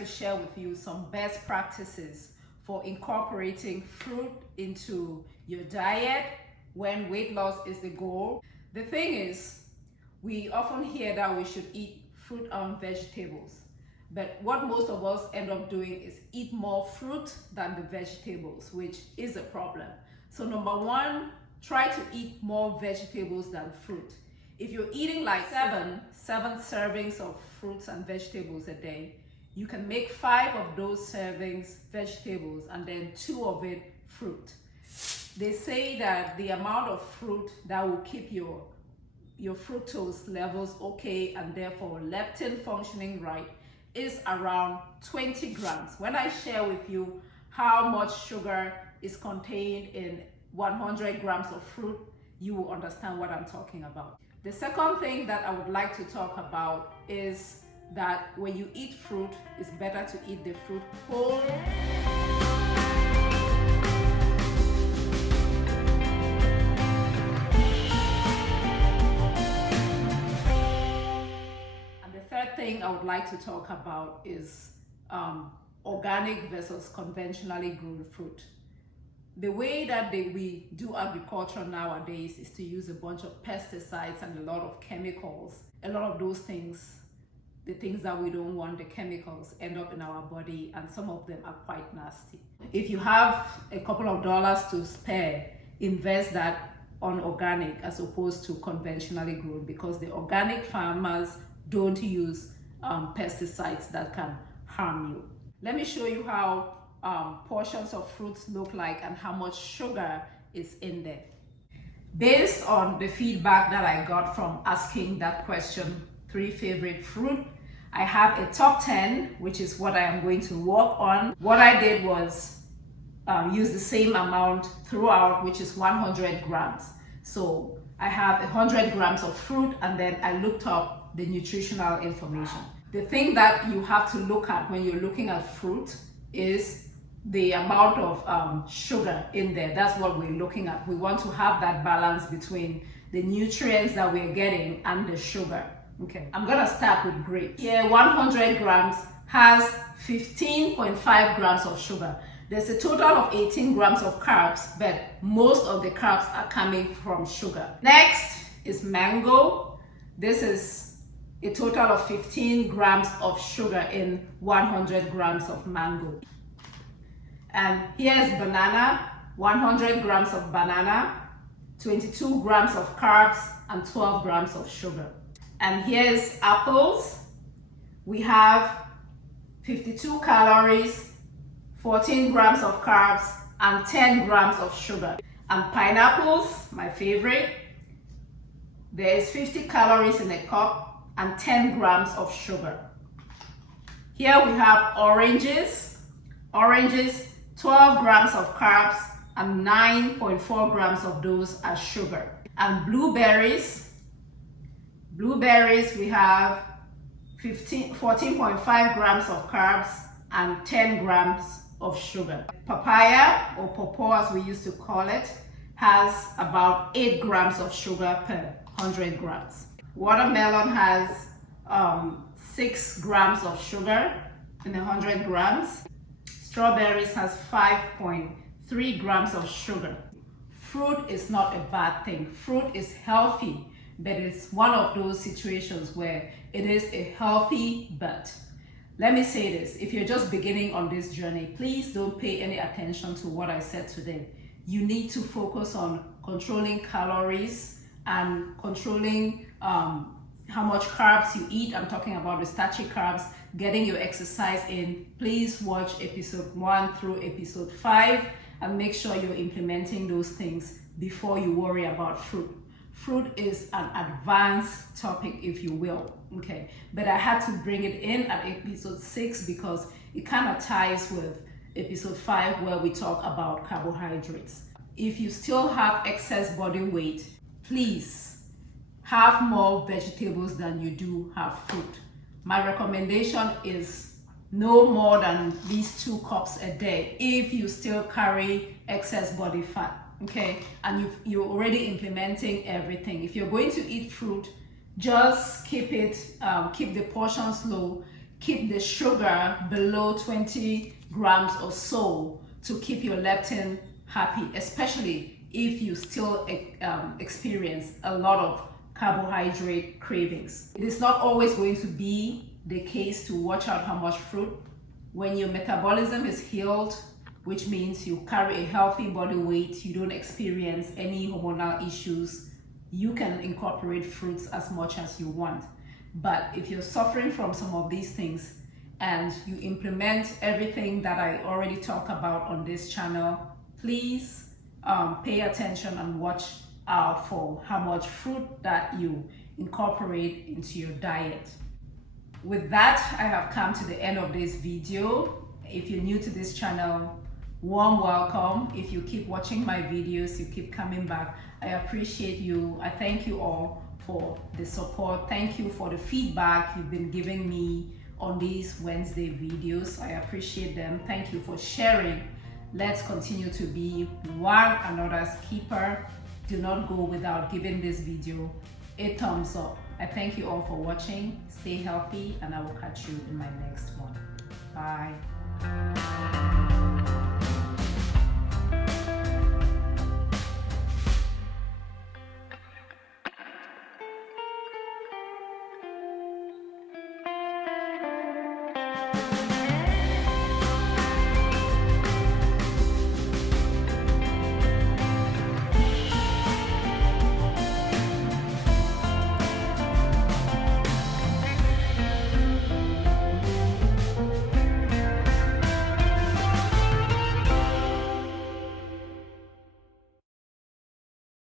to share with you some best practices for incorporating fruit into your diet when weight loss is the goal. The thing is, we often hear that we should eat fruit and vegetables, but what most of us end up doing is eat more fruit than the vegetables, which is a problem. So number one, try to eat more vegetables than fruit. If you're eating like seven servings of fruits and vegetables a day, you can make 5 of those servings vegetables and then 2 of it fruit. They say that the amount of fruit that will keep your fructose levels okay and therefore leptin functioning right is around 20 grams. When I share with you how much sugar is contained in 100 grams of fruit, you will understand what I'm talking about. The second thing that I would like to talk about is that when you eat fruit, it's better to eat the fruit whole. And the third thing I would like to talk about is organic versus conventionally grown fruit. The way that we do agriculture nowadays is to use a bunch of pesticides and a lot of chemicals. A lot of those things, the things that we don't want, the chemicals, end up in our body, and some of them are quite nasty. If you have a couple of dollars to spare, invest that on organic as opposed to conventionally grown, because the organic farmers don't use pesticides that can harm you. Let me show you how portions of fruits look like and how much sugar is in there. Based on the feedback that I got from asking that question, 3 favorite fruit, I have a top 10, which is what I am going to work on. What I did was use the same amount throughout, which is 100 grams. So I have 100 grams of fruit, and then I looked up the nutritional information. The thing that you have to look at when you're looking at fruit is the amount of sugar in there. That's what we're looking at. We want to have that balance between the nutrients that we're getting and the sugar. Okay, I'm gonna start with grapes. Here, 100 grams has 15.5 grams of sugar. There's a total of 18 grams of carbs, but most of the carbs are coming from sugar. Next is mango. This is a total of 15 grams of sugar in 100 grams of mango. And here's banana, 100 grams of banana, 22 grams of carbs, and 12 grams of sugar. And here's apples. We have 52 calories, 14 grams of carbs, and 10 grams of sugar. And pineapples, my favorite, there's 50 calories in a cup and 10 grams of sugar. Here we have oranges. Oranges, 12 grams of carbs and 9.4 grams of those are sugar. And blueberries, we have 14.5 grams of carbs and 10 grams of sugar. Papaya, or pawpaw as we used to call it, has about 8 grams of sugar per 100 grams. Watermelon has 6 grams of sugar in 100 grams. Strawberries has 5.3 grams of sugar. Fruit is not a bad thing. Fruit is healthy, but it's one of those situations where it is a healthy but. Let me say this, if you're just beginning on this journey, please don't pay any attention to what I said today. You need to focus on controlling calories and controlling how much carbs you eat. I'm talking about the starchy carbs, getting your exercise in. Please watch episode 1 through episode 5 and make sure you're implementing those things before you worry about fruit. Fruit is an advanced topic, if you will, okay? But I had to bring it in at episode 6 because it kind of ties with episode 5 where we talk about carbohydrates. If you still have excess body weight, please have more vegetables than you do have fruit. My recommendation is no more than these 2 cups a day if you still carry excess body fat, okay? And you're already implementing everything. If you're going to eat fruit, just keep the portions low. keep the sugar below 20 grams or so to keep your leptin happy, especially if you still experience a lot of carbohydrate cravings. It is not always going to be the case to watch out how much fruit. When your metabolism is healed, which means you carry a healthy body weight, you don't experience any hormonal issues, you can incorporate fruits as much as you want. But if you're suffering from some of these things and you implement everything that I already talked about on this channel, please pay attention and watch out for how much fruit that you incorporate into your diet. With that, I have come to the end of this video. If you're new to this channel, warm welcome. If you keep watching my videos, you keep coming back, I appreciate you. I thank you all for the support. Thank you for the feedback you've been giving me on these Wednesday videos. I appreciate them. Thank you for sharing. Let's continue to be one another's keeper. Do not go without giving this video a thumbs up. I thank you all for watching. Stay healthy, and I will catch you in my next one. Bye.